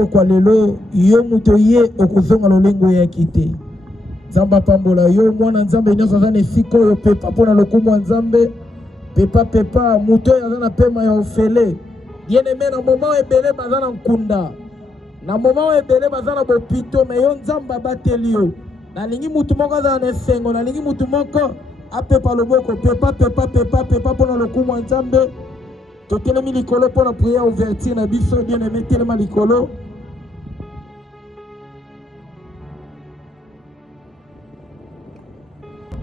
pokwa lelo yo muto ye okozonga lolengo ya kite Nzamba pambola yo mwana Nzambe nyonso aza na esika oyo pepa mpona lokumu ya Nzambe pepa muto oyo aza na pema ya ofele bien-aimé na moment ebele baza na nkunda na moment ebele baza na bopito me yo Nzambe abateli yo nalingi mutu moko aza na esengo nalingi mutu moko apepa loboko pepa mpona lokumu ya Nzambe totelemi likolo mpona prière ouverture na biso bien-aimé telema likolo.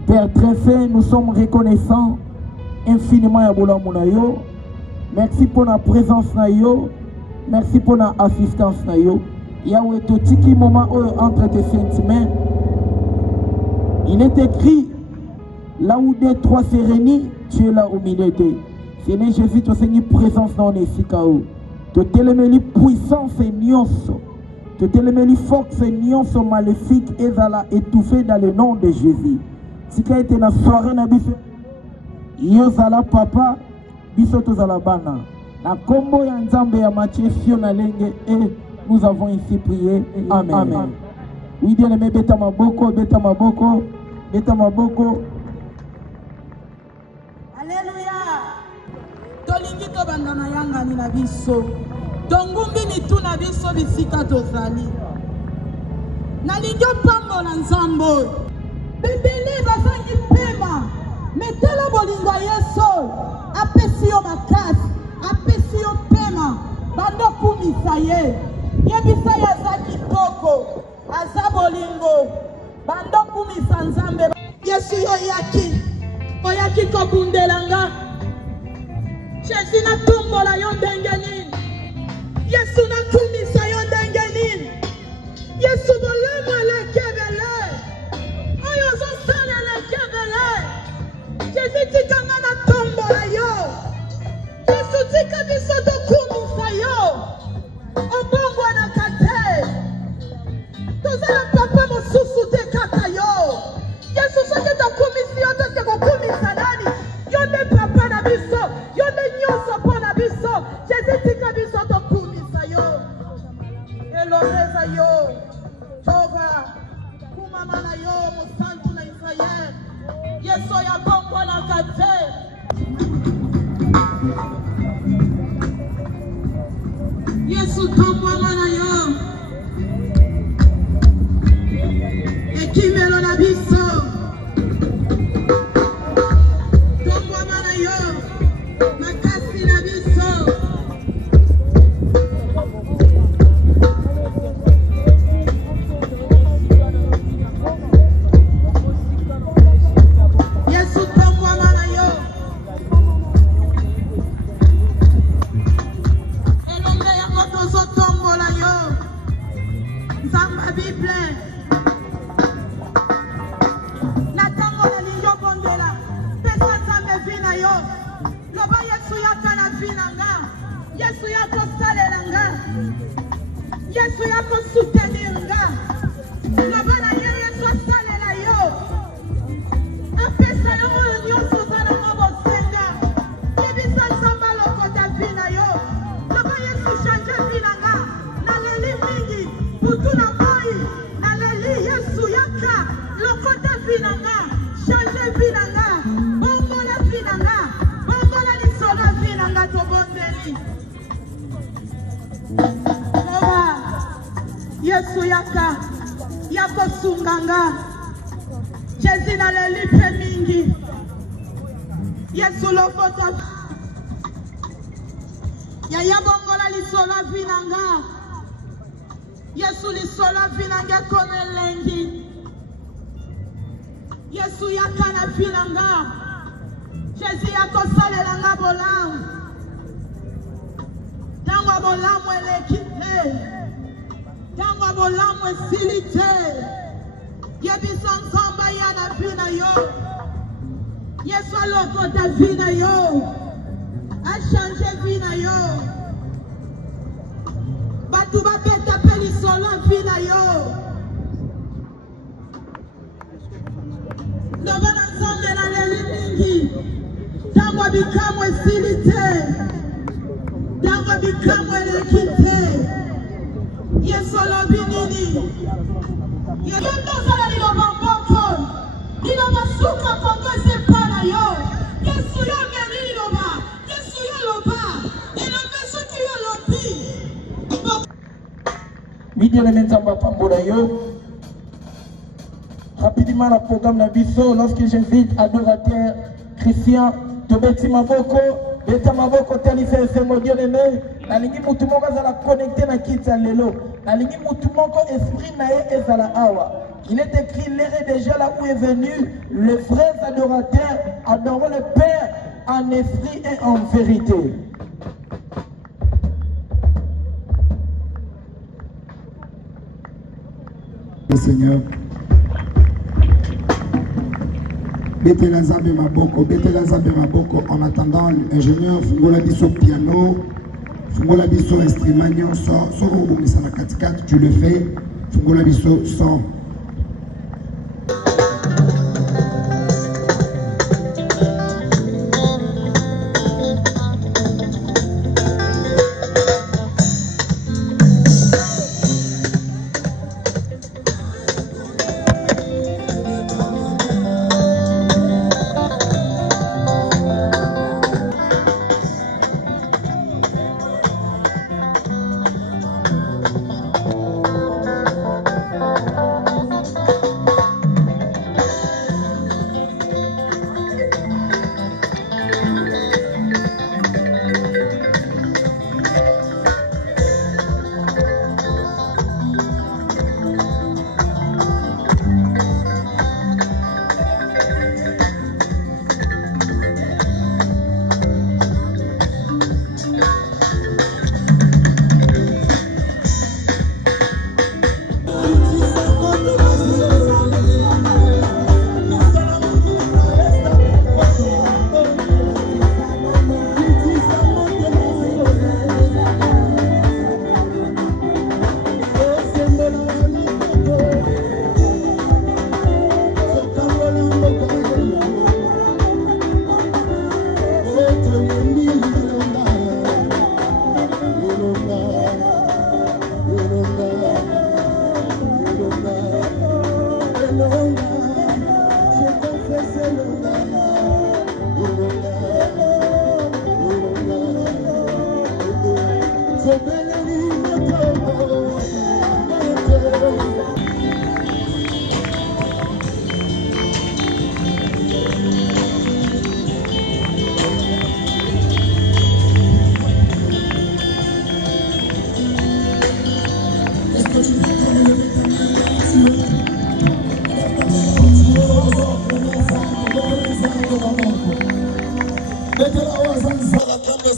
Père très fait, nous sommes reconnaissants infiniment à Bolamu na yo. Merci pour la présence na yo. Merci pour la assistance na yo. Yahweh totiki moment entre tes saintes mains. Il est écrit là où des trois se réunissent, tu es là au milieu d'eux. Seigneur Jésus, tu as une présence dans les sikao. Tu as une puissance et nyonso. Tu as une force et nyonso maléfique et zala étouffé dans le nom de Jésus. Si tu as été dans la soirée, yo zala papa, biso to zala bana. Na kombo ya Nzambe ya Matthieu Fiona Lenge et nous avons ici prié. Amen. Amen. Oui, bien aimé, beta maboko. Alléluia. Tolingi to bandana yanga ni na biso. Tongumbi ni tu na biso bisika tozali. Nalingi pambo na Nzambo. Bibili bazangi pema. Metela bolingo Yesu. Apesi yo makasi. Apesi yo pema. Bando kumisa ye. Yebisa ya za kitoko. Aza bolingo. Bando kumisa Nzambe. Yesu yo yaki. Oyaki kobundelanga. Jésus na tumbola yo ndenge nini. Yesu na kumisa yo ndenge nini. Yesu bolemo lekebele. Oyo zosala lekebele. Jésus tikanga na tumbola yo. Yesu tika biso tokumisa yo. Obongwa na kate. Tozala papa mosusu te kata yo. Yesu soki tokumisi yo toke kokumisa nani. Yo nde papa na biso. Yo nde nyonso mpo na biso. Jésus tika biso tokumisa yo. Elobeza yo. Jova. Kumama na yo. Mosantu na Israel. Yesu ya bongo na kate. Yesu tomwama na yo. Ekimelo na biso. Tomwama na yo. Makasi na biso. Yesu tomwama na yo. Elonge yango tozotombola yo. Nzamba Bible. Natango na linyo bondela. Pesa Nzambe vina yo. Loba Yesu yaka na vina nga. Yesu yako salela nga. Yesu yako soutenir nga. Loba na ye Yesu salela yo. Apesa yo oyo nyonso zala ngo bosenga. Yebisa Nzamba lokota vina yo. Loba Yesu change vina nga. Naleli mingi. Butu na moi. Naleli Yesu yaka. Lokota vina nga. Change vina nga. Bongola vina nga. Bongola lisolo vina nga tobondeli. Loba Yesu yaka. Yako sunganga. Jésus naleli pe mingi. Yesu lokota. Yaya bongola lisolo vina nga. Yesu lisolo vina nga kome lengi. Yesu yaka na vina nga. Jésus yako salela nga bolamu. Tango bolamu eleki te. Tango bolamu esili te. Yebisa Nzamba ya na vina yo. Yesu alokota vina yo. Achange vina yo. Batu bapeta pe lisolo vina yo. Loba na Nzambe na leli mingi. Tango bikamwe esili te. Tango bikamwe eleki te. binini. Yendo sala liloba mboko. Liloba suka kongo sepana yo. Yesu yo meri liloba. Yesu yo loba. Elobe soki yo lobi. Midi le menzamba pambola yo. Rapidement le programme Nabiso, lorsque j'invite adorateur Christian, Tobeti Maboko, Beta Maboko, Talifa et Femo bien-aimé, la ligne Moutoumoko za la connecter na Kitsa Lelo, la ligne Moutoumoko esprit nae et za la awa. Il est écrit, l'ère déjà là où est venu, les vrais adorateurs adorent le Père en esprit et en vérité. Le Seigneur. Betela Nzambe Maboko, Betela Nzambe Maboko, en attendant l'ingénieur Fungola Bisso piano, Fungola Bisso instrument, sort au Misana 4-4, tu le fais, Fungola Bisso sort.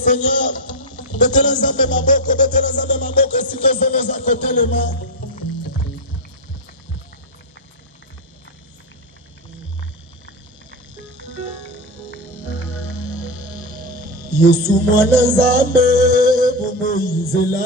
Seigneur, Betela Nzambe Maboko, Betela Nzambe Maboko, si tu es à côté les mains. Yesu mwana Nzambe, Momoizela.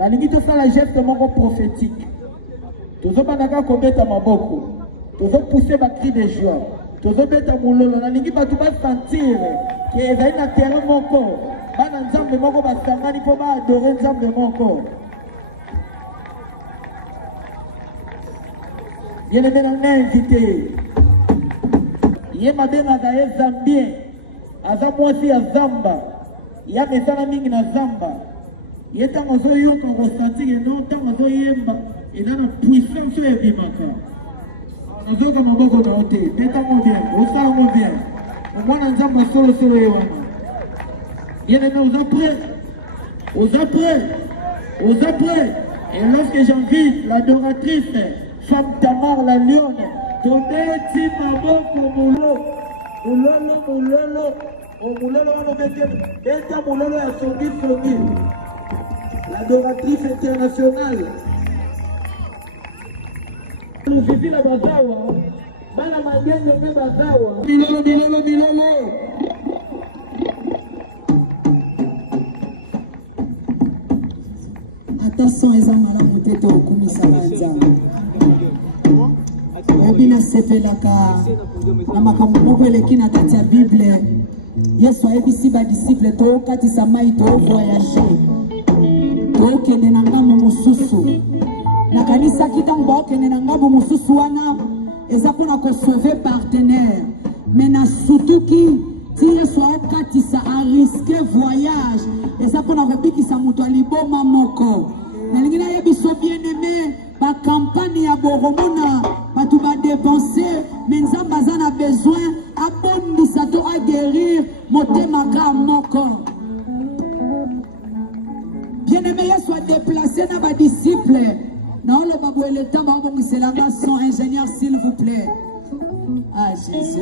nalingi tosala geste moko prophétique. Tozobandaka kobeta maboko, tozopousser bakri de joie, tozobeta mololo, nalingi bato basentir ke ezali na terrain moko, bana nzambe moko basangani mpo baadore nzambe moko. Bien-aimé na nga invité, ye mabengaka ye Zambien, aza mwasi ya Zamba, ya mesana mingi na Zamba. Ye tango ozoyoka ressenti eno tango ozoyemba eza na puissance oyo ebimaka. Nazoyoka maboko na yo te, betango bien, osalango bien, omwana nzambe solosolo ye wana. Bien-aimé, oza prêt? Oza prêt? Oza prêt? Et lorsque j'invite l'adoratrice femme Tamar la lionne, tobeti maboko mulolo, mulolo wana beta mulolo ya songi. L'adoratrice internationale. Nous vivons la bazawa. Bana magenge me bazawa. Milolo. Attention, les hommes à la montée de Okumisa Banzamba. Obina sepelaka. Namakambo moko eleki na kati ya Bible. Yesu ayebisi ba disciple to katisa mai to voyager. Okende na ngambo mosusu na kanisa kitango baokende na ngambo mosusu wana eza mpona kosauve partenaire me na sutuki ti Yesu aokatisa ariske voyage eza mpona kobikisa moto aliboma moko. nalingi nayebiso bien aimé bakampagne ya boromona bato badepense me nzambe aza na besoin abondisa to aguérir motema ka moko. Bien-aimé, soit déplacé dans ma disciple. Non, le babou et le temps, c'est la maçon, ingénieur, s'il vous plaît. Ah, Jésus.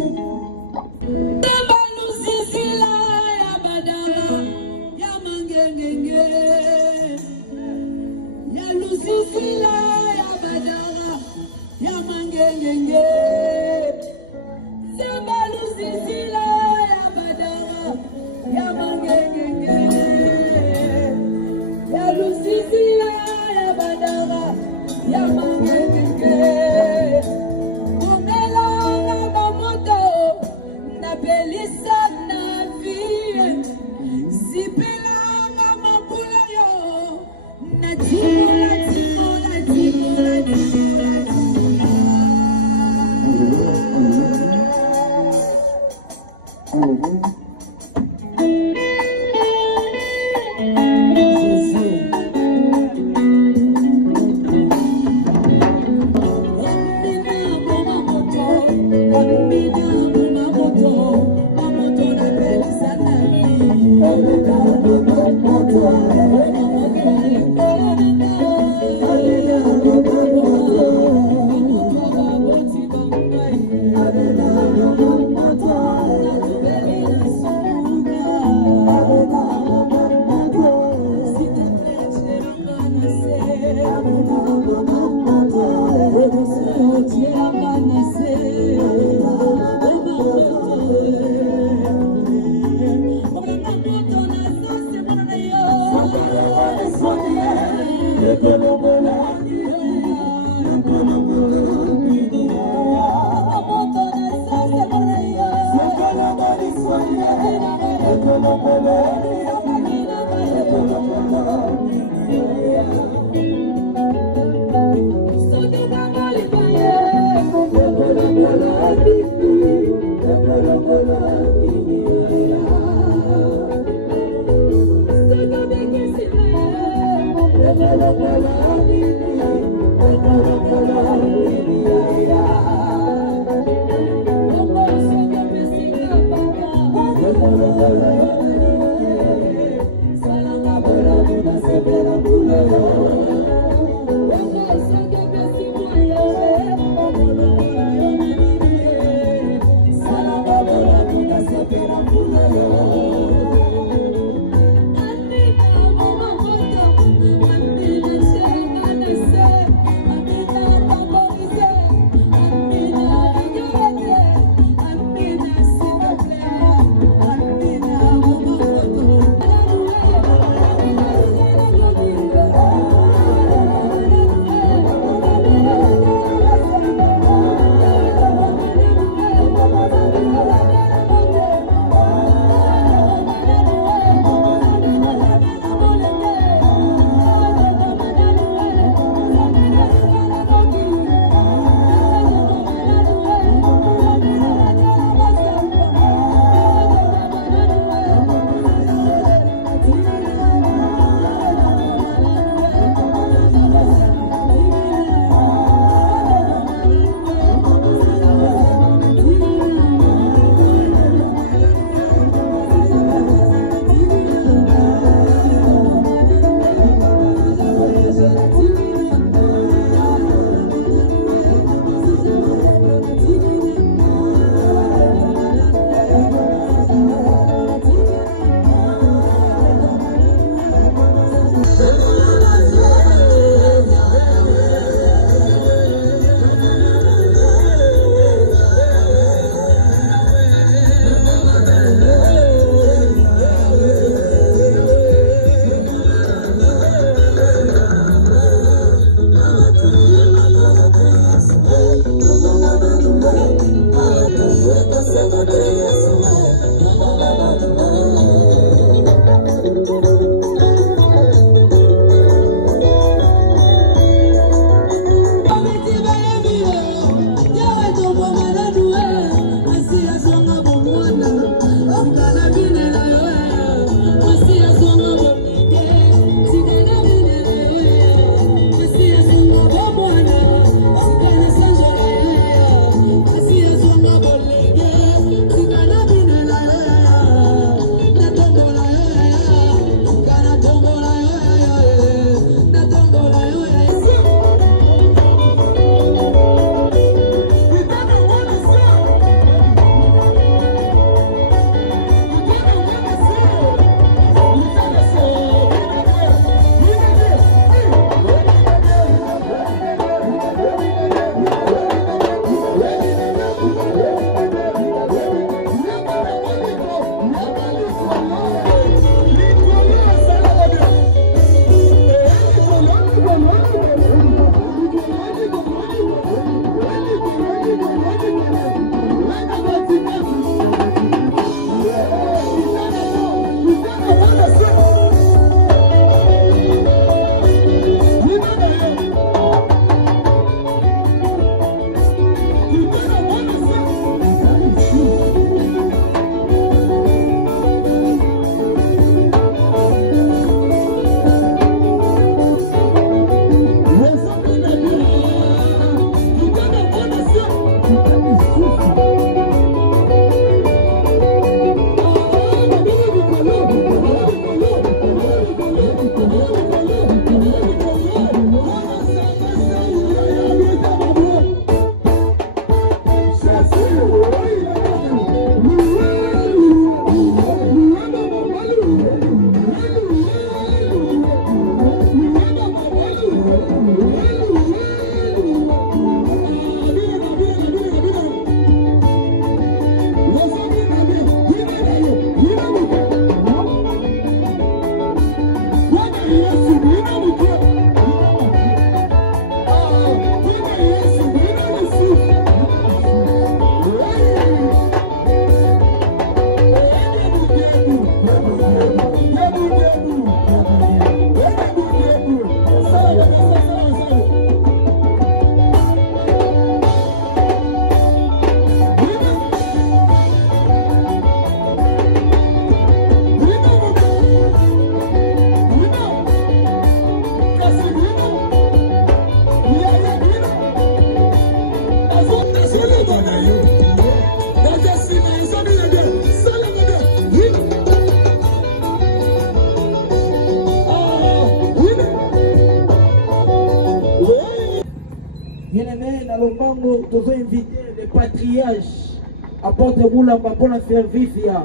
mbango tozo inviter les patriarches apporte Moulamba pour la service ya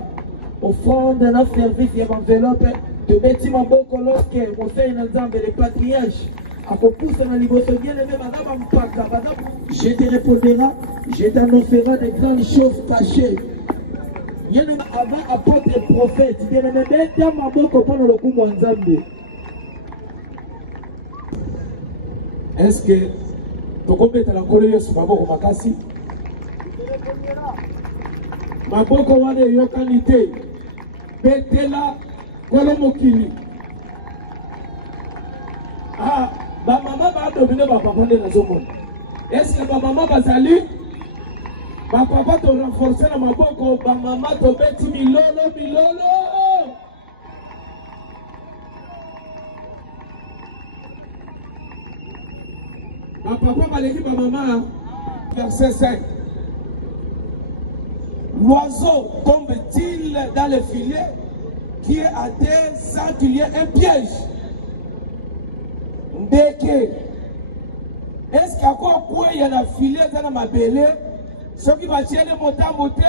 offrande na service ya enveloppe de beti maboko loke mosei na Nzambe les patriarches akopoussa na liboso bien aimé madame mpaka madame je te répondrai je t'annoncerai des grandes choses cachées bien aimé avant apôtre prophète bien aimé beta maboko pour le lokumu wa Nzambe. Est-ce que tokobeta la kolo yesu maboko makasi maboko wana eyokani te betela kolo mokili bamama badomine bapapa nde nazomona. Est-ce que bamama bazali bapapa to renforcer na maboko bamama tobeti milolo milolo papa baleki ba maman. Verset 5. L'oiseau tombe-t-il dans le filet qui est à terre sans qu'il y ait un piège? Ndeke. Est-ce qu'à quoi il y a un filet dans ma belle? Ce qui va tirer le motambo te.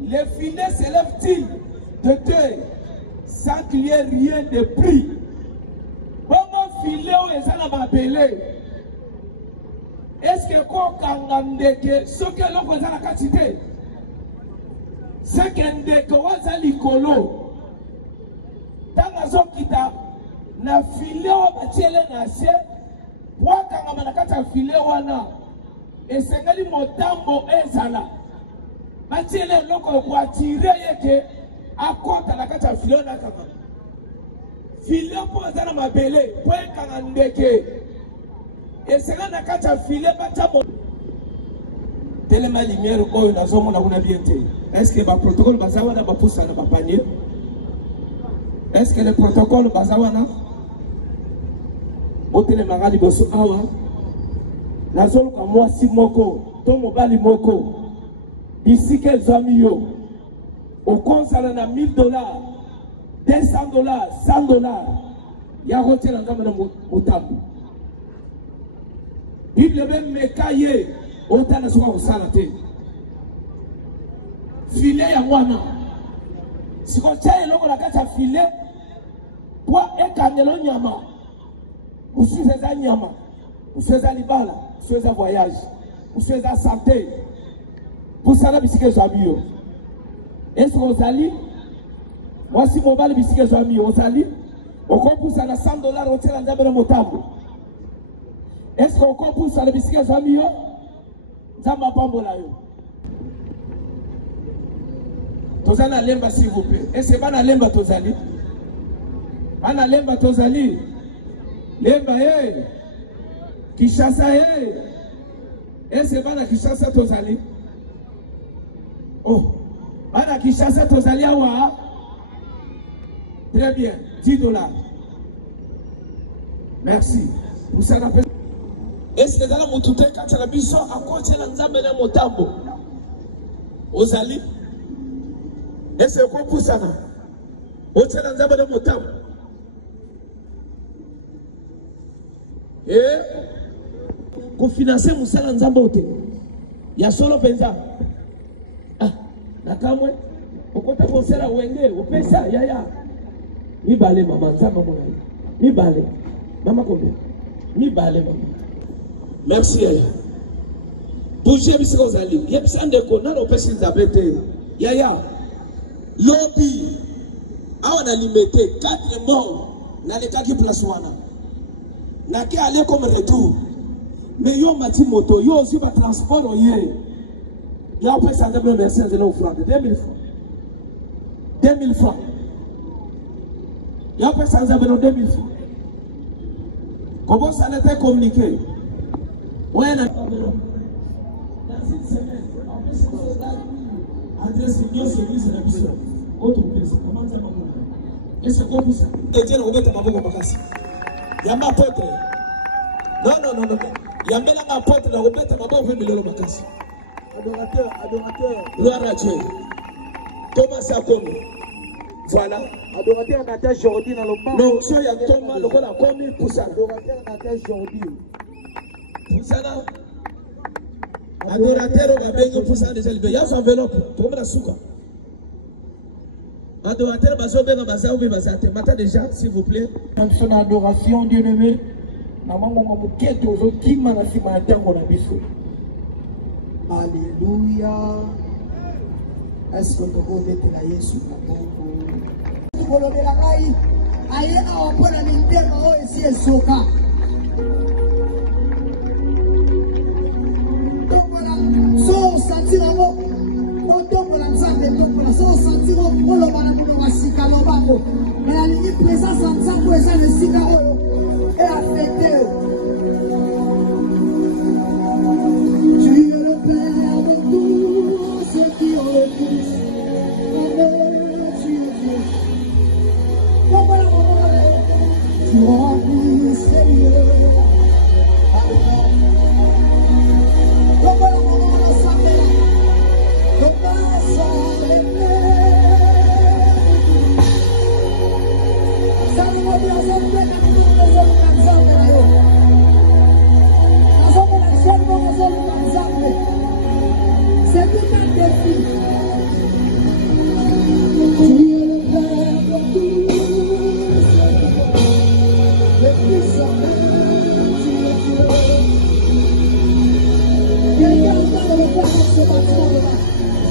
Le filet s'élève-t-il de terre sans qu'il y ait rien de pris? Filet où est ça la mabele? Est-ce que quand ndeke ce que l'on fait la quantité c'est que ndeke waza likolo tanga zokita na filet wa batiele na se kwa kanga na kata filet wana esengali motambo ezala batiele loko kwa tirer yeke akota na kata filet na kama filet pour ezala mabele pour kanga ndeke esanga na kata filet batamo tellement lumière oyo nazomona kuna bien te. Est-ce que ba protocole bazawana ba poussa na ba panier? Est-ce que le protocole bazawana otele magali boso awa nazolo ka mwasi moko to mobali moko ici que zami yo okonsala na $1000 $200 $100 ya hotela ngamba na mutambu Bible même mekaye otana soka kusala te filet ya mwana siko chaye loko la kata filet kwa ekangelo nyama usiweza nyama usiweza libala usiweza voyage usiweza santé kusala bisike zabio est-ce ozali mwasi mobali bisike zabio ozali okopusa na $100 otela nzambe na motambo. Est-ce qu'on compose à la biscuit Zamio? Ça m'a pas bon là. Tozana lemba s'il vous plaît. Est-ce que bana lemba tozali? Bana lemba tozali. Lemba Kishasa Est-ce que bana Kishasa tozali? Oh. Bana Kishasa tozali awa. Très bien. $10. Merci. Vous savez. Est-ce que dans la moutouté quand la biso à côté de l'Nzambe na motambo ozali? Est-ce que vous savez au côté de l'Nzambe na motambo ko financer musala Nzambe ote ya solo penza na kamwe okota kosera wenge opesa yaya mibale mama Nzambe mona mibale mama combien mibale mama. Merci. Bouger bisiko zali. Yebisande ko na opesi Nzabete. Yaya. Lobby. Awa limité 4 morts na le kaki place wana. Na ki aller comme retour. Mais yo mati moto, yo aussi ba transport oye. Ya opesi Nzabete merci de l'offrande 2000 francs. 2000 francs. Ya opesi Nzabete 2000 francs. Comment ça a été communiqué? Ouais, dans une semaine, en plus, adresse l'union service de la mission. Autre place, comment ça va? Et c'est comme ça. Et tiens, on va te m'avoir bakasi. Yama pote. Non. Yamela ma pote, la robette m'a pas fait le bakasi. Adorateur. Gloire à Dieu. Thomas Sakomi. Voilà. Adorateur Nathan Jordi dans le bas. Non, ça y a Thomas, le rôle a commis pour ça. Adorateur Nathan Jordi. Poussana. Adorateur va bien Poussana déjà libéré. Il y a son enveloppe. Tout le monde a souka. Adorateur va sauver dans bazar ou bazar. Matin déjà, s'il vous plaît. Dans son adoration, Dieu aimé. Alléluia. Est-ce que vous pouvez mettre la Jésus? Aye awapona ni ndema oyo siye soka. So santira mo, no tombola nzambe tombola. So santira mo oloba na bino masika lobako. Mais alingi présence ya nzambe eza na esika oyo e affecté yo. Tu es le Père de tous ceux qui ont le Fils. Tu remplis, Seigneur. Comme la maman de sa mère, comme sa ça nous va bien, ça nous va bien, c'est tout un défi. Tu es le Père de tous.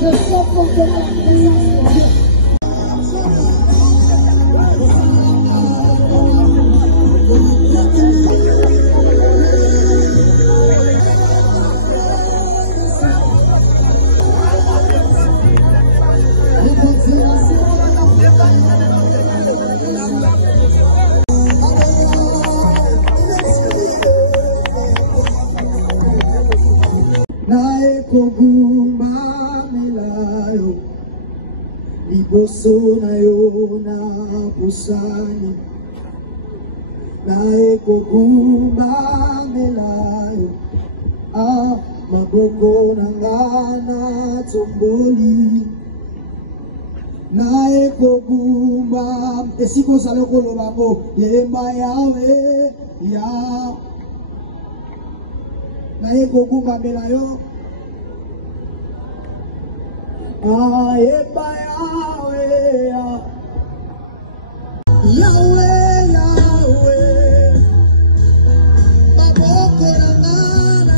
Je sens fortement la présence de Dieu. Liboso na yo na pusani na ekogumba melayo maboko na ngana tomboli na ekogumba esiko zalo koloba mo yema yawe ya na ekogumba melayo Yeba Yahweh, Yahweh, Yahweh, Maboko Nangana,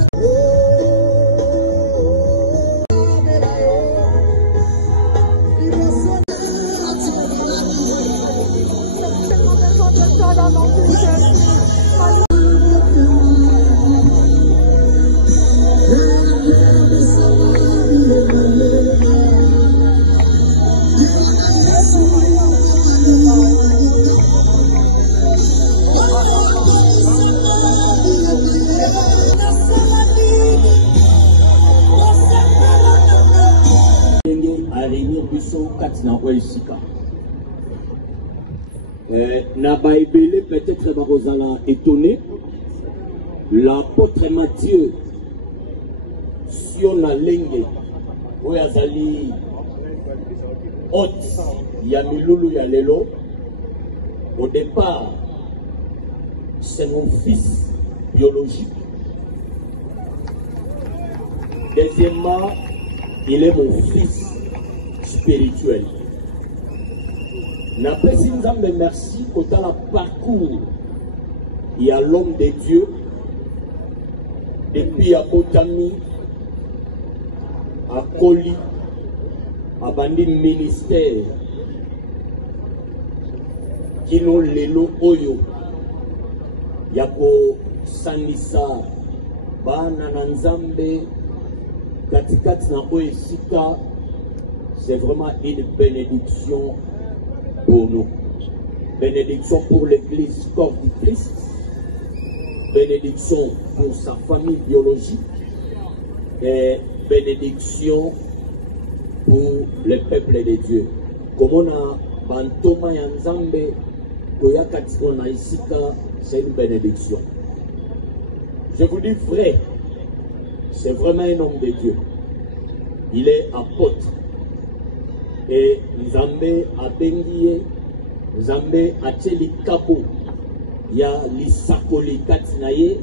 na baebele peut-être bakozala étonné l'apôtre Matthieu Sion Alenge oyo azali hôte ya milulu ya lelo. Au départ c'est mon fils biologique, deuxièmement il est mon fils spirituel. N'apprécie Nzambe merci pour le parcours. Il y a l'homme de Dieu depuis à Botami, à Koli, à Bandi ministère qui nous lelo oyo yako sanisa bana na Nzambe katikati na oyo sika. C'est vraiment une bénédiction pour nous. Bénédiction pour l'église corps du Christ. Bénédiction pour sa famille biologique. Et bénédiction pour le peuple de Dieu. Comme on a Bantoma Yanzambe, Toyakatikona Isika, c'est une bénédiction. Je vous dis frère, c'est vraiment un homme de Dieu. Il est apôtre. Et Nzambe a bengiye, Nzambe a tcheli kapo, ya lisakoli katinaye,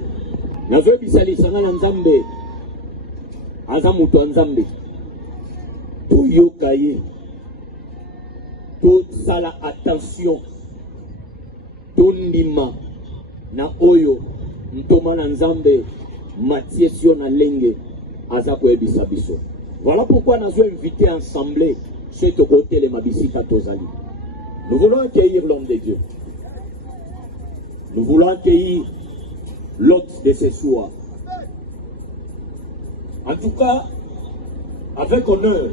Nazo bisalisanga na Nzambe. Aza mutu Nzambe. Toyoka ye. Tosala attention. Tondima na oyo ntoma na Nzambe matie sio na lenge aza koyebisa biso. Voilà pourquoi nous avons invité ensemble chez ton côté les Mabisika Tozali. Nous voulons accueillir l'homme de Dieu. Nous voulons accueillir l'hôte de ce soir. En tout cas, avec honneur,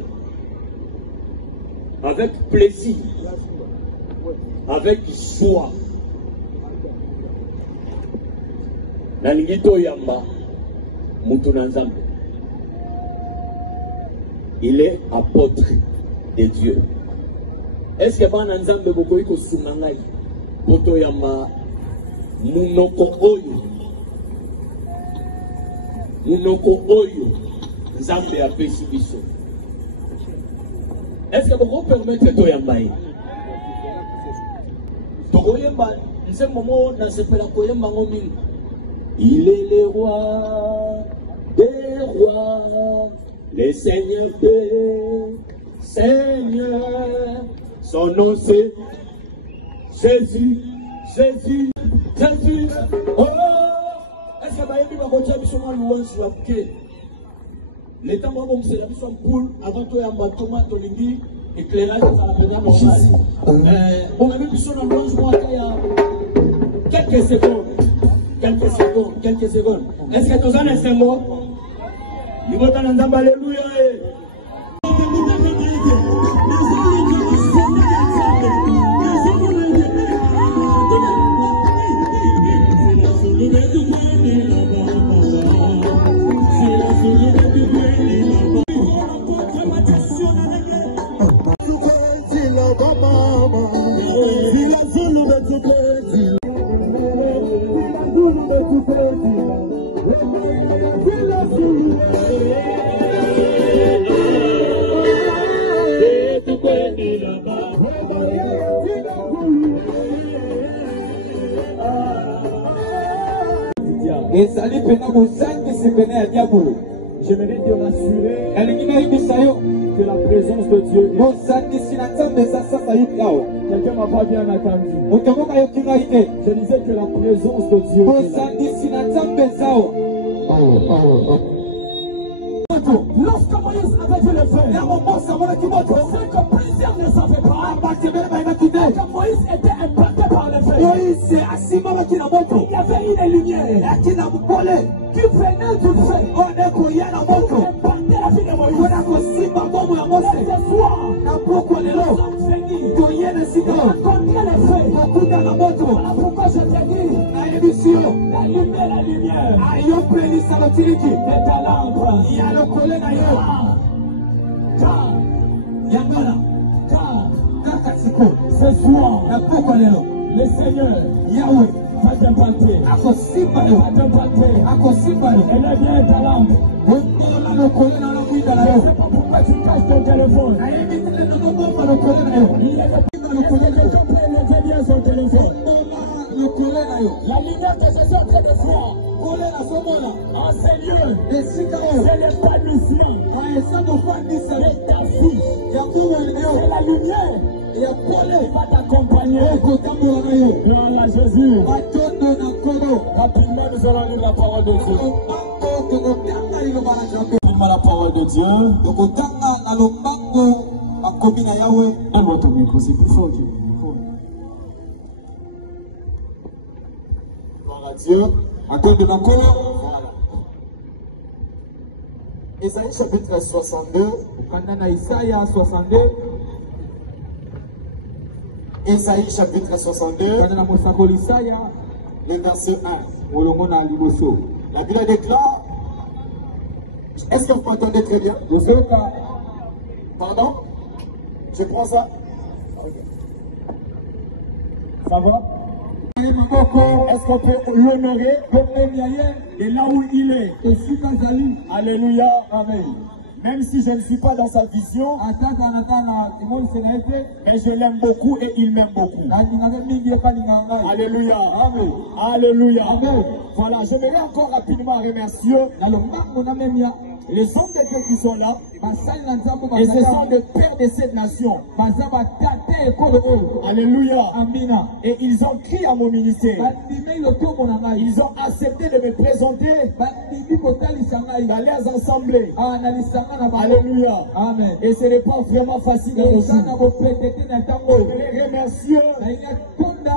avec plaisir, avec joie. Nalingito Yamba, Mutuna Nzambe. Il est apôtre de Dieu. Est-ce que Bana Nzambe Bokoiko Sumangai, Poto Yamba, Munoko Oyo, Nzambe a péché biso. Est-ce que vous permettez de Yamba? Togoyemba, Nse Momo, Nasepela Koyemba Ngoming. Il est le roi des rois, le Seigneur des seigneurs. Son nom c'est Jésus, Jésus, Jésus. Oh, est-ce que Bayebi va continuer à faire louange ou à quai? L'état moi bon c'est la mission poule avant toi y a un tomate au lindi éclairage ça la peine normal. Bon même mission en louange moi il y a quelques secondes. Quelques secondes. Est-ce que tu as un symbole? Il va t'en entendre, alléluia. Et salut pendant mon sang qui se connaît à Diabolo. J'aimerais te rassurer que la présence de Dieu. Quelqu'un m'a pas bien entendu. Je disais que la présence de Dieu. Lorsque Moïse avait dû le faire, c'est que plusieurs ne savaient pas que Moïse était impacté par le feu. Il y avait une lumière qui venait du feu pour impacter la vie de Moïse. Ce soir, nous sommes venus rencontrer le feu. Voilà pourquoi je te dis, allumez la lumière de ta lampe. Ce soir, le Seigneur Yahweh va t'impacter. Elle est bien ta lampe. Je ne sais pas pourquoi tu caches ton téléphone. Il est quelqu'un bien son téléphone. La lumière que je suis en train de voir en ces lieux, c'est l'épanouissement de ta fille. C'est la lumière qui va t'accompagner. Gloire à Jésus. Rapidement, nous allons lire la parole de Dieu. La parole de Dieu. Donne-moi ton micro, c'est plus fort. Gloire à Dieu. Isaïe chapitre 62. Isaïe 62. Isaïe chapitre 62. Le verset 1. La Bible déclare. Est-ce que vous m'entendez très bien? Pardon? Je prends ça. Ça va? Est-ce qu'on peut l'honorer et là où il est? Alléluia, amen. Même si je ne suis pas dans sa vision, mais je l'aime beaucoup et il m'aime beaucoup. Alléluia. Amen. Alléluia. Amen. Voilà, je vais encore rapidement remercier les hommes de Dieu qui sont là. Et ce sont des pères de cette nation. Alléluia. Et ils ont crié à mon ministère. Ils ont accepté de me présenter dans leurs assemblées. Alléluia. Amen. Et ce n'est pas vraiment facile dans nos jours. Je les remercie.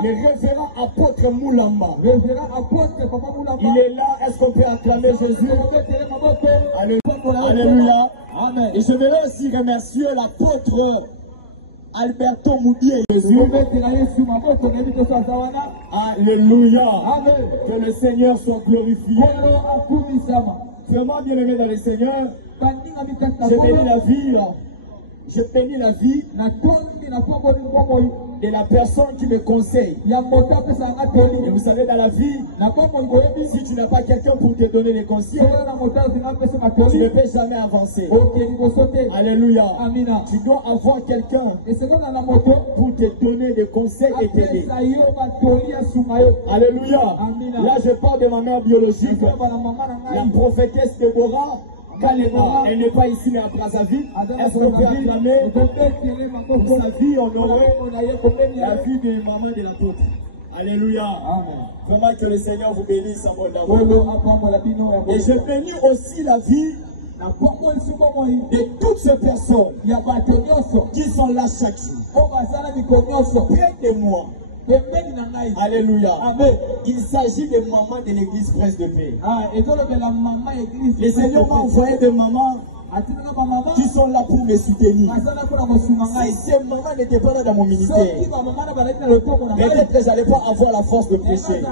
Le révérend apôtre Moulamba. Il est là. Est-ce qu'on peut acclamer Jésus? Alléluia. Amen. Et je vais aussi remercier l'apôtre Alberto Moudier. Jésus. Alléluia. Amen. Que le Seigneur soit glorifié. Vraiment bien aimé dans le Seigneur. Je bénis la vie. Je bénis la vie de la personne qui me conseille. Et vous savez, dans la vie, si tu n'as pas quelqu'un pour te donner des conseils, tu ne peux jamais avancer. Alléluia. Tu dois avoir quelqu'un pour te donner des conseils et t'aider. Alléluia. Là, je parle de ma mère biologique, la prophétesse Déborah. Elle n'est pas ici mais à Brazzaville. Est-ce qu'on peut acclamer pour sa vie, on aurait la vie de maman de l'apôtre. Alléluia. Amen. Vraiment que le Seigneur vous bénisse en mode d'amour. Et je bénis aussi la vie de toutes ces personnes qui sont là chaque jour. Près de moi. Alléluia. Amen. Il s'agit des mamans de l'église Prince de Paix. Le Seigneur m'a envoyé des mamans qui sont là pour me soutenir. Si ces mamans n'étaient pas là dans mon ministère, peut-être que je n'allais pas avoir la force de prêcher.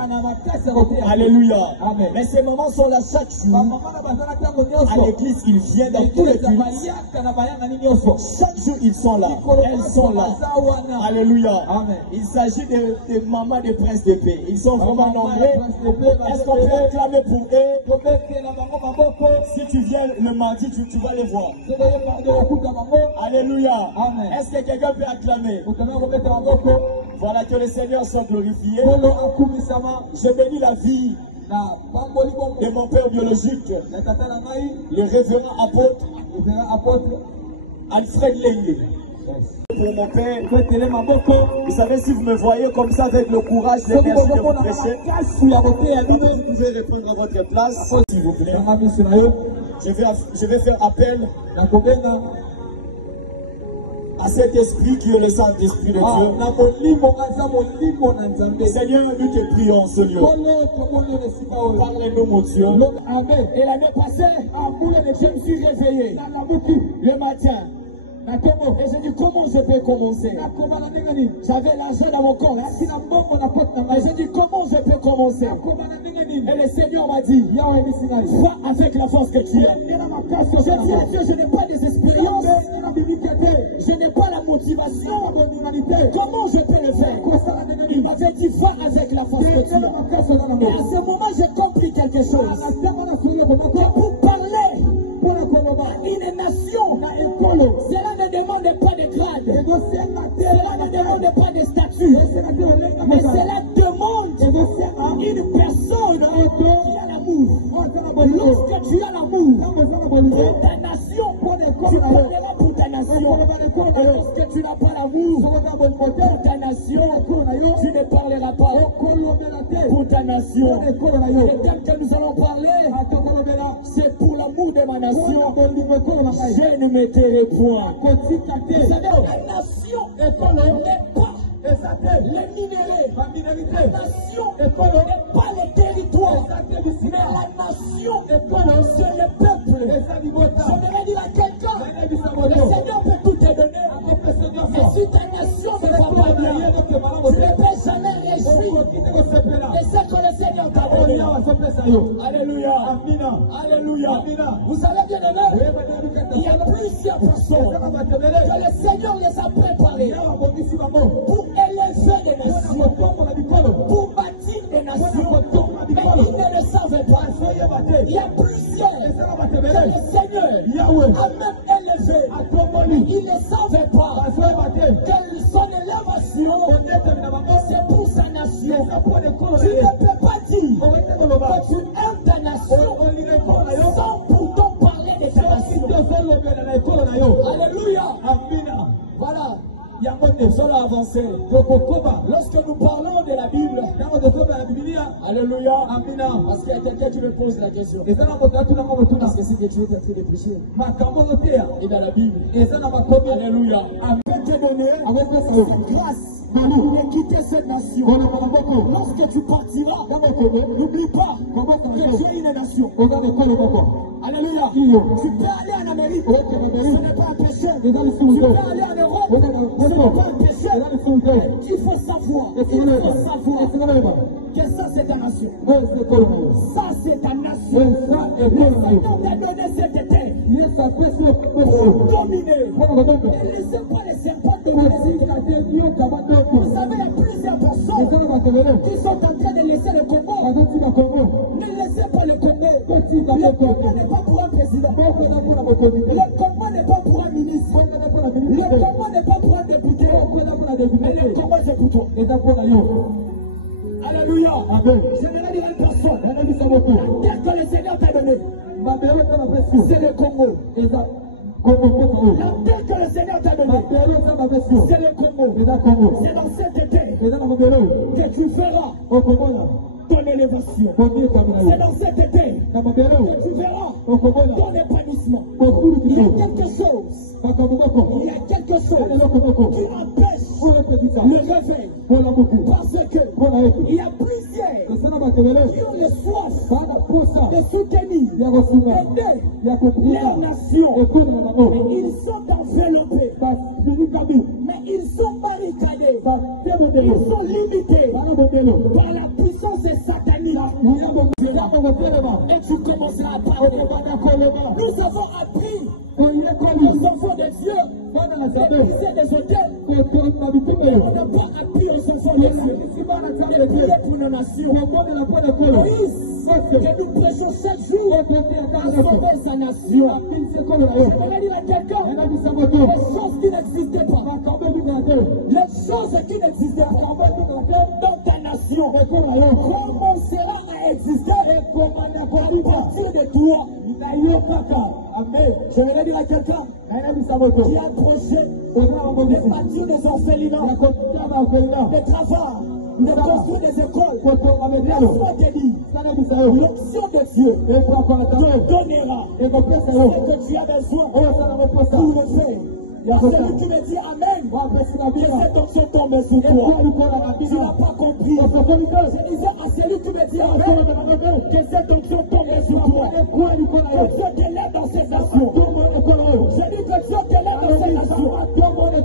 Alléluia. Amen. Mais ces mamans sont là chaque jour. À l'église, ils viennent dans tous les cultes. Chaque jour, ils sont là. Elles sont là. Alléluia. Amen. Il s'agit des mamans des Princes de Paix. Ils sont vraiment nombreux. Est-ce qu'on peut acclamer pour eux? Si tu viens le mardi, tu vas les voir. Alléluia. Est-ce que quelqu'un peut acclamer? Voilà, que le Seigneur soit glorifié. Je bénis la vie de mon père biologique, le révérend apôtre Alfred Lengue. Pour mon père, vous savez, si vous me voyez comme ça avec le courage, l'énergie de vous prêcher, vous pouvez répondre à votre place, s'il vous plaît. Je vais faire appel à cet esprit qui est le Saint-Esprit de Dieu. Seigneur, nous te prions, Seigneur. Parlez-nous, mon Dieu. Et l'année passée, je me suis réveillé le matin. Et j'ai dit, comment je peux commencer? J'avais l'argent dans mon compte. Et j'ai dit, comment je peux commencer? Et le Seigneur m'a dit, crois avec la force que tu as. Je dis à Dieu, je n'ai pas des expériences. Je n'ai pas la motivation. Comment je peux le faire? Il m'avait dit, va avec la force que tu as. Et à ce moment, j'ai compris quelque chose. Pour parler à une nation, cela ne demande pas de grade, cela ne demande pas de statut, mais cela demande une personne qui a l'amour. Lorsque tu as l'amour pour ta nation, tu parleras pour ta nation. Et lorsque tu n'as pas l'amour pour ta nation, tu ne parleras pas pour ta nation. Le thème que nous allons parler, c'est pour l'amour de ma nation. Je ne me tairai point. La nation n'est pas les minéraux. La nation n'est pas les territoires. Mais la nation, c'est le peuple. J'aimerais dire à quelqu'un, le Seigneur peut tout te donner. Mais si ta nation ne va pas bien, tu ne peux jamais réjouir de ce que le Seigneur t'a donné. Alléluia. Alléluia. Vous savez bien aimé, il y a plusieurs personnes que le Seigneur les a préparées pour élever des nations, pour bâtir des nations, mais ils ne le savaient pas. Il y a plusieurs que le Seigneur même élevé. Il ne savait pas que son élévation, c'est pour sa nation. Tu ne peux pas dire que tu aimes ta nation sans pourtant parler de ta nation. Alléluia. Voilà. Lorsque nous parlons de la Bible, alléluia, parce qu'il y a quelqu'un qui me pose la question. Est-ce que c'est que tu es en train de prêcher? Et dans la Bible, alléluia, avec te donner cette grâce de quitter cette nation. Lorsque tu partiras, n'oublie pas que tu es une nation. Alléluia. Tu peux aller en Amérique, ce n'est pas un péché. Tu peux aller en Europe, ce n'est pas un péché. Il faut savoir que ça c'est ta nation. Ça c'est ta nation. Le Seigneur t'a donné cette terre pour dominer. Ne laissez pas les serpents dominer. Vous savez, il y a plusieurs personnes qui sont en train de laisser le Congo. Ne laissez pas le Congo. Le Congo n'est pas pour un président. Le Congo n'est pas pour un ministre. Le Congo n'est pas pour un député. Mais le Congo c'est pour toi. Alléluia. Je ne vais dire à une personne. Qu'est-ce que le Seigneur t'a donné? C'est le Congo. La terre que le Seigneur t'a donnée, c'est le Congo. C'est dans cette terre que tu feras ton élévation. C'est dans cette terre que tu verras ton épanouissement. Il y a quelque chose qui empêche le réveil. Parce que il y a plusieurs qui ont le soif de soutenir, d'aider leur nation. Mais ils sont enveloppés, mais ils sont barricadés, ils sont limités par la puissance satanique. Et tu commenceras à parler. Nous avons appris aux enfants de Dieu de briser des hôtels. Et on n'a pas appris aux enfants de Dieu de prier pour nos nations. Moïse, que nous prêchons chaque jour à sauver sa nation. Je vais dire à quelqu'un, les choses qui n'existaient pas, les choses qui n'existaient pas dans ta nation commenceront à exister à partir de toi. Amen. Je vais dire à quelqu'un qui a un projet de bâtir des orphelinats, des travaux, de construire des écoles. Laisse-moi te dire, l'option de Dieu te donnera ce que tu as besoin pour le faire. Il y a celui qui me dit Amen, que cette option tombe sur toi. Tu n'as pas compris. Je disais à celui qui me dit Amen, que cette option tombe sur toi. Que Dieu te l'aide dans cette nation. Je dis que Dieu te l'aide dans cette nation.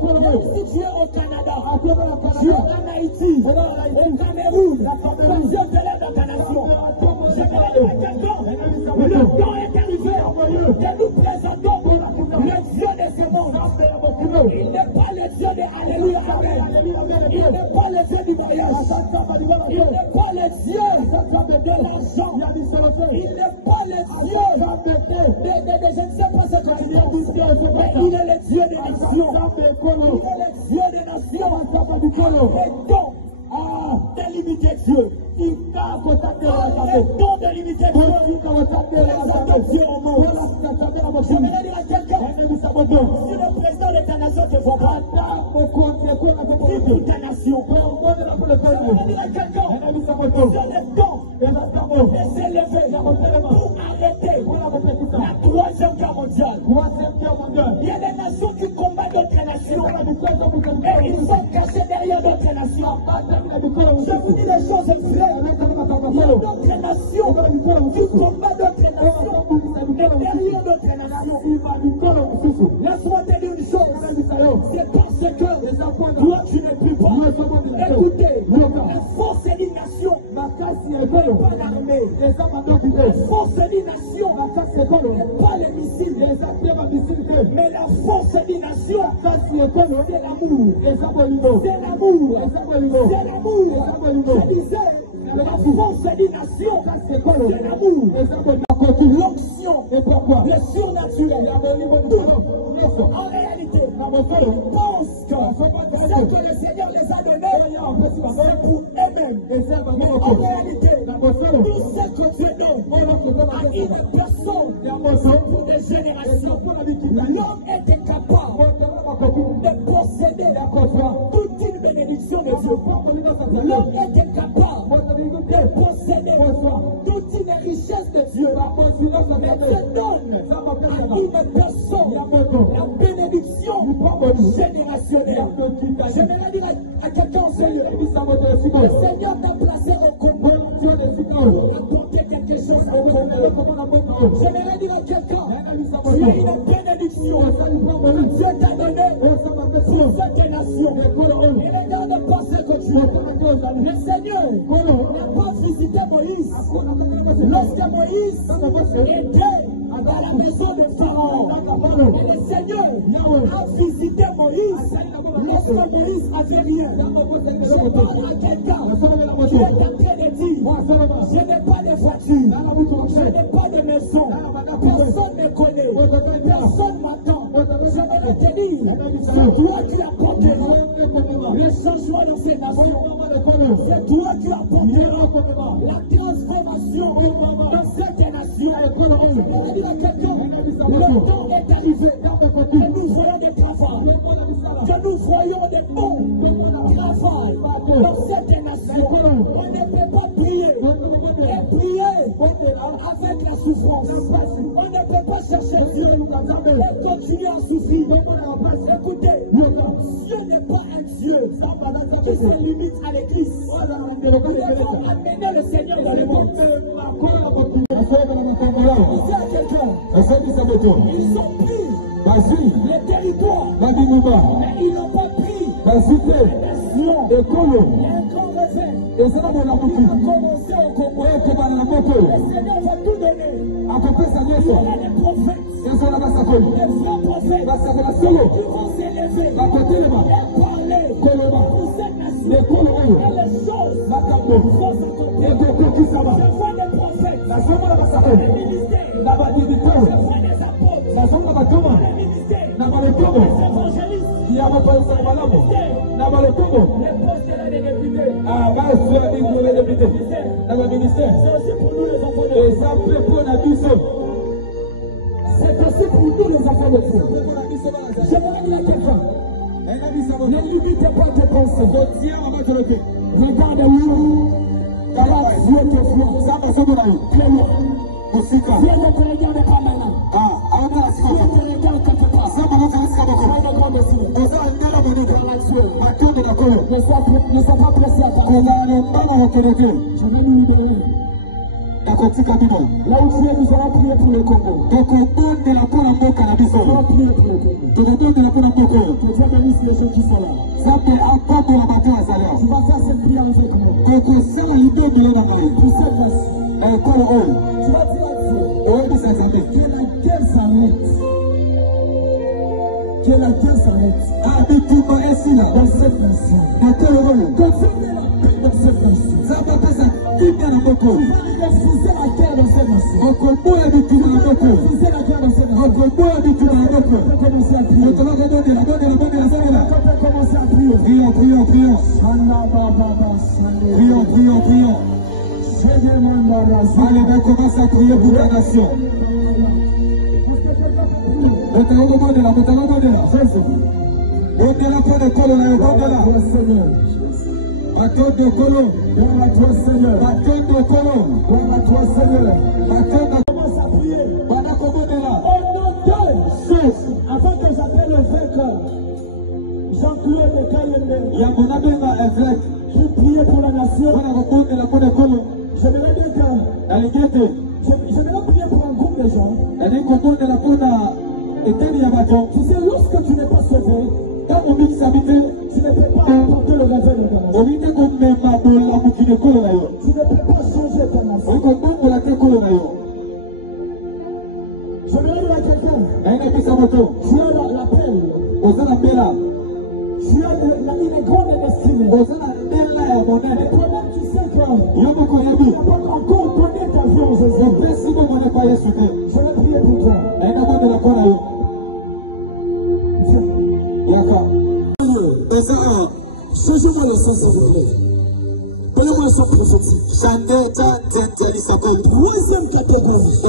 Même si tu es au Canada, tu es en Haïti, au Cameroun, que Dieu te l'aide dans ta nation. Je vais dire à quelqu'un, le temps est arrivé que nous présentons le Dieu de ce monde. Il n'est pas le Dieu de Alléluia, Amen. Il n'est pas le Dieu du mariage. Il n'est pas le Dieu de l'argent. Il n'est pas le Dieu de je ne sais pas ce que tu dis. Mais il est le Dieu des nations. Il est le Dieu des nations. Arrêtons de limiter Dieu. Arrêtons de limiter Dieu. Présentons Dieu au monde. Je vais dire à quelqu'un, si le président de ta nation te voit pas, dis pour ta nation. Je vais dire à quelqu'un, c'est le temps de s'élever pour arrêter la troisième guerre mondiale. Il y a des nations qui combattent d'autres nations et ils sont cachés derrière d'autres nations. Je vous dis les choses vraies. Il y a d'autres nations qui combattent d'autres nations et derrière d'autres nations. Laisse-moi te dire une chose, c'est parce que toi tu ne peux pas. Écoutez, la force d'une nation n'est pas l'armée. La force d'une nation n'est pas les missiles. Mais la force d'une nation, c'est l'amour. C'est l'amour. C'est l'amour. Je disais, la force d'une nation, c'est l'amour. L'onction Et pourquoi? Le surnaturel. En réalité, pense que ce que le Seigneur les a donnés, c'est pour eux-mêmes. Mais en réalité, tout ce que Dieu donne à une personne, c'est pour des générations. L'homme était capable de posséder toute une bénédiction de Dieu. L'homme était capable de posséder toute une richesse de Dieu. Mais Dieu donne à une personne la bénédiction générationnelle. Je vais dire à quelqu'un au Seigneur, le Seigneur t'a placé au combat pour apporter quelque chose au monde. Je vais dire à quelqu'un, tu as une bénédiction que Dieu t'a donnée pour cette nation. Il est temps de penser que tu es. Le Seigneur n'a pas visité Moïse lorsque Moïse était dans la maison de Pharaon. Et le Seigneur a visité Moïse lorsque Moïse avait rien. Je parle à quelqu'un qui est en train de dire, je n'ai pas de voiture, je n'ai pas de maison, personne ne me connaît, personne m'attend. Je vais te dire, c'est toi qui apporteras le changement dans ces nations. C'est toi qui apporteras la transformation dans cette nation. Je vais dire à quelqu'un, le temps est arrivé que nous voyons des travail, que nous voyons des bons travail dans cette nation. On ne peut pas prier et prier avec la souffrance. On ne peut pas chercher Dieu et continuer à souffrir. Écoutez, Dieu n'est pas un Dieu qui se limite à l'église. Nous devons amener le Seigneur dans le monde. Ils ont pris les territoires, mais ils n'ont pas pris les nations. Il y a un grand revers. Il a commencé au Congo. Le Seigneur va tout donner. Il y a des prophètes, des vrais prophètes qui vont s'élever et parler pour cette nation. Et les choses vont s'accomplir. Je vois des prophètes, je vois des ministères, je vois des apôtres, des ministères, des évangélistes, les postes de députés, c'est aussi pour nous les enfants de Dieu. C'est aussi pour nous les enfants de Dieu. Je vais dire à quelqu'un, ne limitez pas tes pensées. Regarde où Dieu te voit. Très loin. Dieu ne te regarde pas maintenant. Dieu te regarde quelque part. Ne sois pas pressé à parler. Je vais nous libérer. Là où tu es, nous allons prier pour le Congo. Nous allons prier pour le Congo. Que Dieu bénisse les gens qui sont là. Tu vas faire cette prière avec moi. Pour cette place. Tu vas dire à Dieu que la guerre s'arrête. Que la guerre s'arrête. Dans cette nation. Confirmez la paix dans cette nation. Tu vas refuser la guerre dans cette nation. Refuser la guerre dans cette nation. On peut commencer à prier. Commencer à prier. Prions. Allez, on commence à prier pour la nation. Avant que j'appelle le vainqueur, Jean-Claude de Kayembe, je prie pour la nation. Je vais dire que je vais prier pour un groupe de gens. Tu sais, lorsque tu n'es pas sauvé, tu ne peux pas apporter le réveil de ta nation. Tu ne peux pas changer ta nation. Je vais dire à quelqu'un, tu as l'appel. Tu as une grande destinée. Le problème, tu sais que tu n'as pas encore donné ta vie en Jésus. Je vais prier pour toi. Changez-moi le sens, s'il vous plaît. Donnez-moi un son prophétique. Troisième catégorie.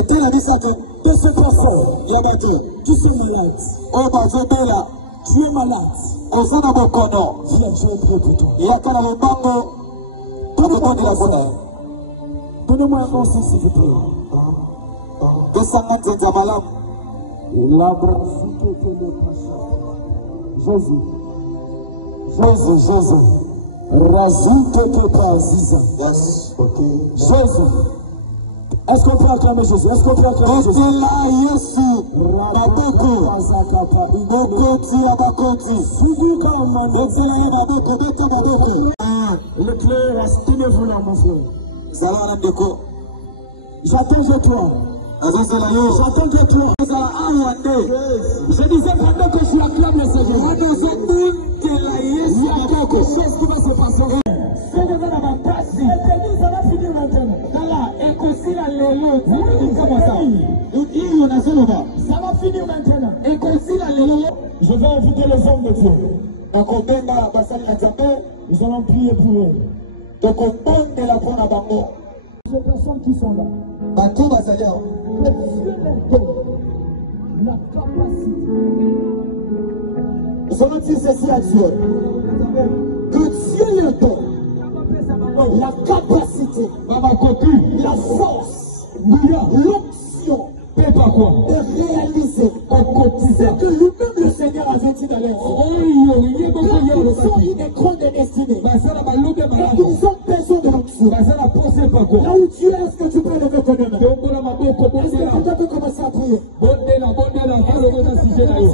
De ce passant, qui sont malades. Tu es malade. Viens, je vais prier pour toi. Donnez-moi un bon sens, s'il vous plaît. Jésus. Jésus. Rajoute que pas Ziza. Jésus. Est-ce qu'on peut acclamer Jésus? Est-ce qu'on peut acclamer Jésus? Le clair, estimez-vous là, mon frère. J'attends de toi. J'attends de toi. Je disais pendant que je acclame le Seigneur. Il y a quelque chose qui va se passer. Ça va finir maintenant. Ça va finir maintenant. Je vais inviter les hommes de Dieu. Nous allons prier pour eux. Les personnes qui sont là. Que Dieu leur donne la capacité. Nous allons dire ceci à Dieu. Que Dieu leur donne la capacité, la force, l'option de réaliser ce que lui-même le Seigneur avait dit d'aller. Ils ont une grande destinée. Ils ont besoin de l'option. Là où tu es, est-ce que tu peux lever ton main? Est-ce que quelqu'un peut commencer à prier? Commencer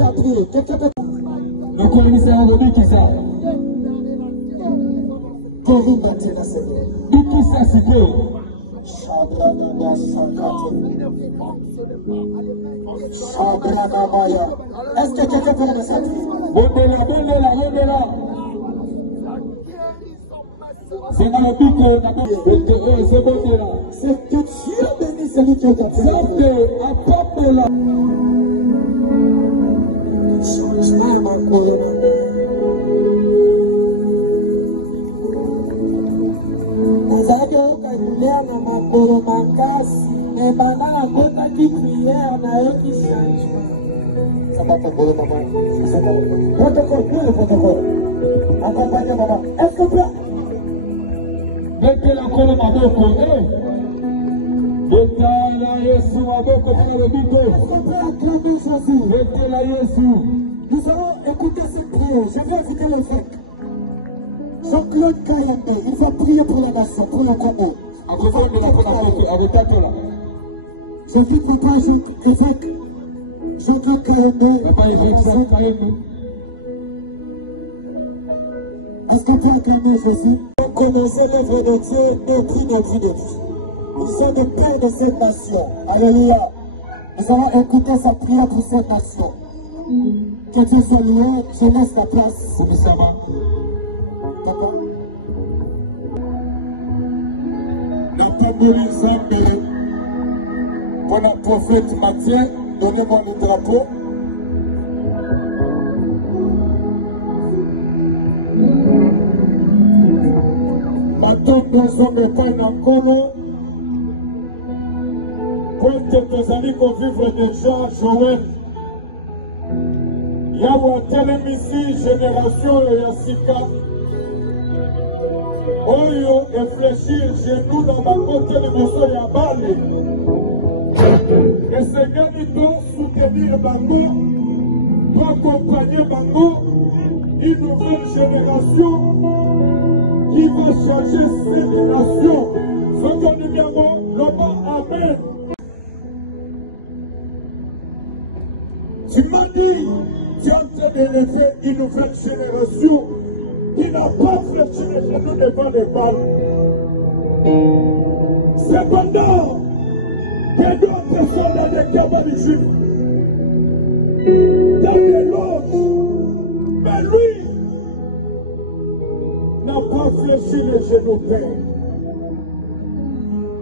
à prier. Quelqu'un peut... Est-ce que quelqu'un peut commencer à prier? C'est que Dieu bénisse celui qui est est-ce que tu as... Mettez la colonne à Boko. Mettez la Yesu à Boko pour le micro. Est-ce qu'on peut acclamer Jésus? Mettez la Yesu. Nous allons écouter cette prière. Je vais inviter le frère. Jean-Claude Kayembe, il va prier pour la nation, pour le Congo. Je dis pour toi, Jean-Claude Kayembe. Est-ce qu'on peut acclamer Jésus? Pour commencer l'œuvre de Dieu, nos prix de vie. Nous sommes le Père de cette nation. Alléluia. Nous allons écouter sa prière pour cette nation. Que Dieu soit loué. Je laisse la place pour nous. D'accord? Pour le prophète Matthieu, donnez-moi le drapeau. Maintenant, nous sommes pas dans le colo. Pour quelques années qu'on vivre déjà, Joël. Yawa Telemisi, Génération et Yassika. Oyo, réfléchir, genoux dans ma côté de Mosso Yabale. Et Seigneur, il doit soutenir Bango, doit accompagner Bango, une nouvelle génération qui va changer cette nation. Soka numéro, Loma, Amen. Tu m'as dit, tu es en train d'élever une nouvelle génération qui n'a pas fléchi les genoux devant les balles. Cependant, que d'autres personnes dans des cabanes juifs, dans des loges, mais lui n'a pas fléchi les genoux père.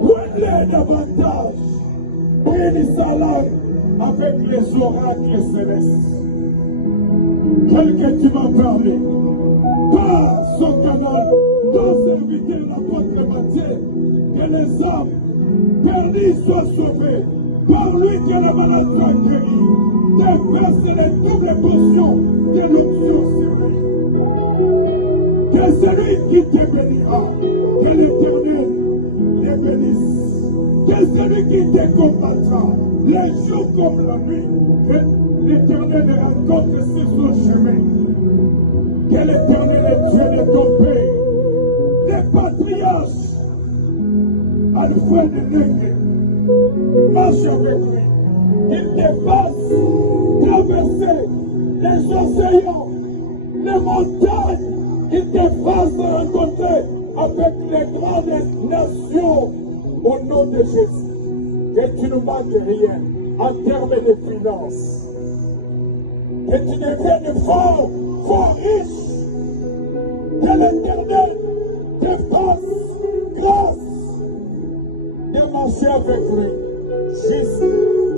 Où est davantage? Brille salaire. avec les oracles célestes. Tel que tu m'as parlé, par son canal, ton serviteur l'apôtre Matthieu, que les âmes perdues soient sauvées, par lui que la malade soit guérie, déverse les doubles portions de l'onction sur lui. Que celui qui te bénira, que l'Éternel les bénisse. Que celui qui te combattra, les jours comme la nuit, que l'Éternel les rencontre sur son chemin. Que l'Éternel est Dieu de ton père, les patriarches, Alpha et Négré, marche avec lui. Il te fasse traverser les océans, les montagnes. Il te fasse rencontrer avec les grandes nations au nom de Jésus. Que tu ne manques rien en termes de finances. Que tu deviennes fort, fort riche. Que l'Éternel te fasse grâce de marcher avec lui.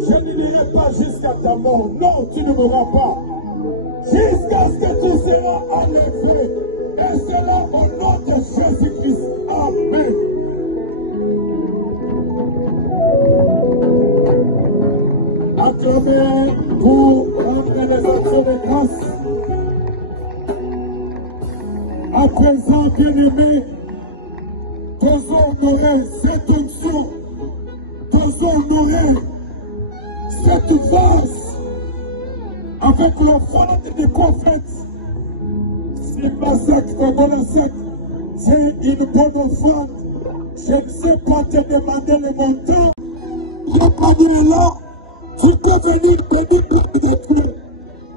Je ne dirai pas jusqu'à ta mort. Non, tu ne mourras pas. Jusqu'à ce que tu seras enlevé. Et cela au nom de Jésus-Christ. Amen. Acclamez pour rendre les actions de grâce. À présent, bien-aimés, nous honorer cette onction, nous honorer cette vase avec l'offrande des prophètes. C'est pas ça que c'est une bonne offrande. Je ne sais pas te demander le montant. Il n'y a pas de là. Tu peux venir bénir des Dieu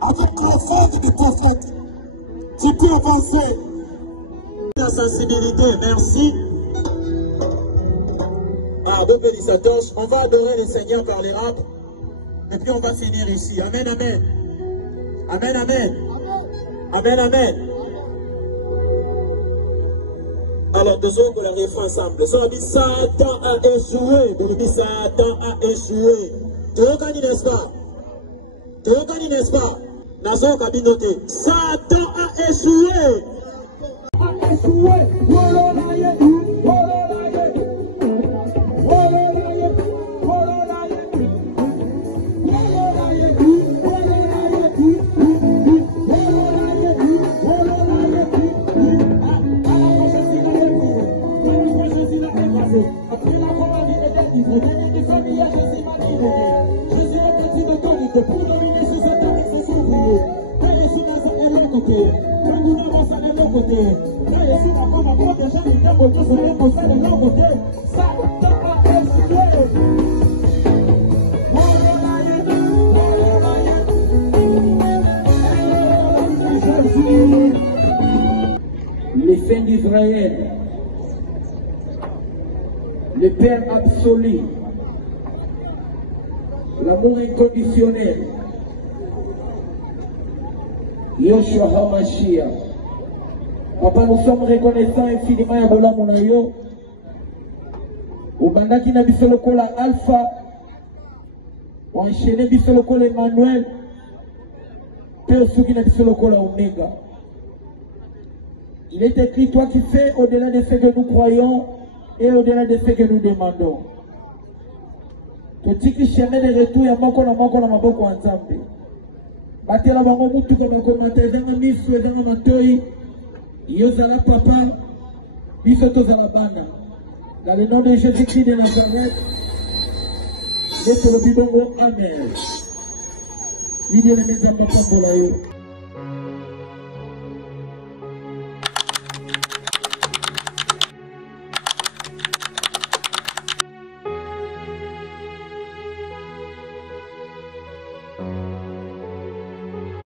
avec l'offrande des prophètes. Tu peux avancer. La sensibilité, merci. Ah, bon Bélissatos, on va adorer le Seigneur par les rap. Et puis on va finir ici. Amen, amen. Amen, amen. Amen, amen. Alors, deux autres, on la refait ensemble. Ça dit Satan a échoué. On dit Satan a échoué. Tu reconnais, n'est-ce pas? Tu reconnais, n'est-ce pas? Nazo Kabinote. Satan a échoué. A échoué. Les saints d'Israël, le Père absolu, l'amour inconditionnel, Yoshua HaMashiach. Papa, nous sommes reconnaissants infiniment à Bola Monayo. Au bandaki na bisoloko la Alpha, ou enchaîné bisoloko l'Emmanuel, Père Souki na bisoloko la Omega. Il est écrit, toi qui fais au-delà de ce que nous croyons et au-delà de ce que nous demandons. Tu dis chemin de retour ya moko na maboko ya Nzambe. Batela bango mutu ko bakomata ezanga miso ezanga matoi. Yozala papa, biso tozala bana. Dans le nom de Jésus-Christ de Nazareth, lettre le bibongo, amen. Il y a les Nzamba Pambolayo.